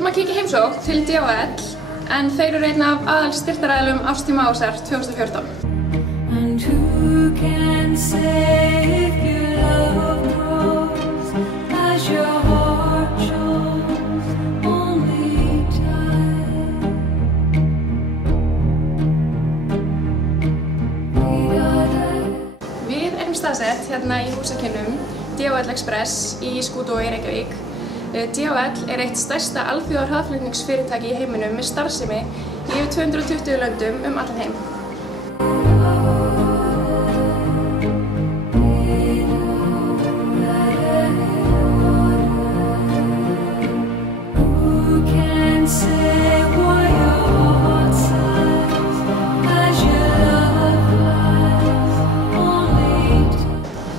ætlum að kíkja í heimsókn til DHL en þeir eru einn af aðalstyrktaraðilum árstíma ásar 2014. Við erum staðsett hérna í húsakynnum DHL Express í Skútu í Reykjavík. DHL er eitt stærsta alþjóðahraðflutningsfyrirtæki í heiminum með starfsemi í yfir 220 löndum allan heim.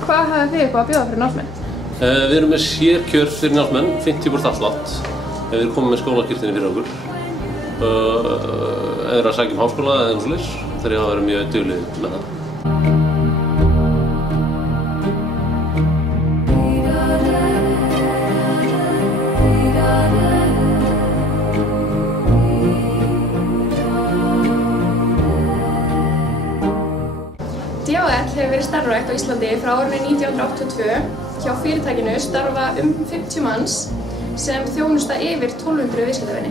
Hvað hafið þið upp á að bjóða fyrir námsmenn? Við erum með sérkjör fyrir námsmenn, 50% afslátt ef við erum komið með skólakirtinni fyrir okkur. Ef við erum að sækja háskóla eða eitthvað svoleiðis, þeir hafa verið mjög duglegir með það. DHL hefur verið starfrækt á Íslandi frá árinu 1982. Hjá fyrirtækinu starfa 50 manns sem þjónusta yfir 1200 viðskiptavini.